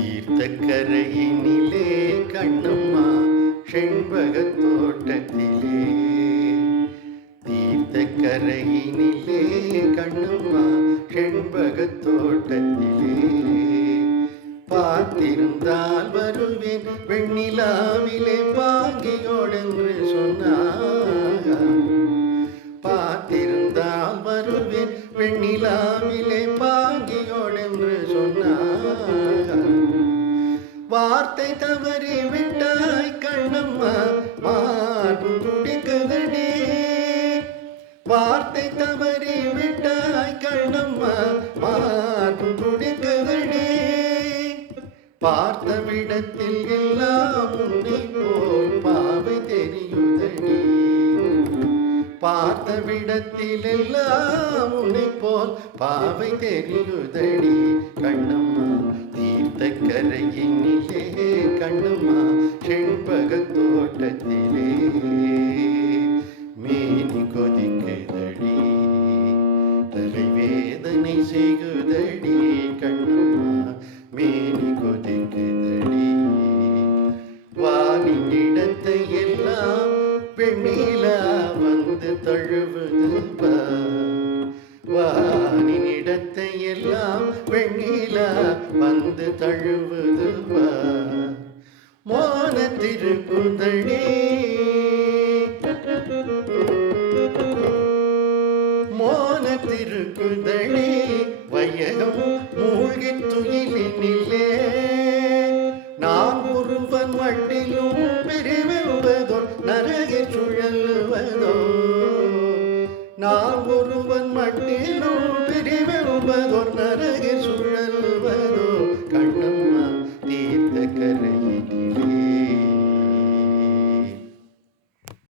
தீர்த்தக்கரையினிலே கண்ணம்மா செண்பகத் தோட்டத்திலே, தீர்த்தக்கரையினிலே கண்ணம்மா செண்பகத் தோட்டத்திலே, பார்த்திருந்தால் வருவேன் வெண்ணிலாவிலே பாங்கியோடென்று சொன்னார். பார்த்திருந்தால் வருவேன் வெண்ணிலாவிலே பாங்கியோடென்று சொன்னார். வார்த்தை தவறி விட்டாய் கண்ணம்மா மார்பு துடிக்குதடே, வார்த்தை தவறி விட்டாய் கண்ணம்மா மார்பு துடிக்குதடே, பார்த்த விடத்தில் எல்லாம் உன்னை போல் பாவை தெரியுதடி, பார்த்த விடத்தில் எல்லாம் உன்னை போல் பாவை தெரியுதடி கண்ணம்மா. தீர்த்தக்கரையினிலே கண்ணம்மா செண்பகத் தோட்டத்திலே, மேனி கொதிக்குதடி தலைவேதனை செய்குதடி கண்ணம்மா, மேனி கொதிக்குதடி. வானின் இடத்தை எல்லாம் பெண்ணிலா வந்து தழுவுது பார், வானின் இடத்தை எல்லாம் பெண்ணிலா வந்து தழுவுது பார், மோன திருக்குதடி மோன திருக்குதடி, வையகம் மூழ்கி துயிலினில்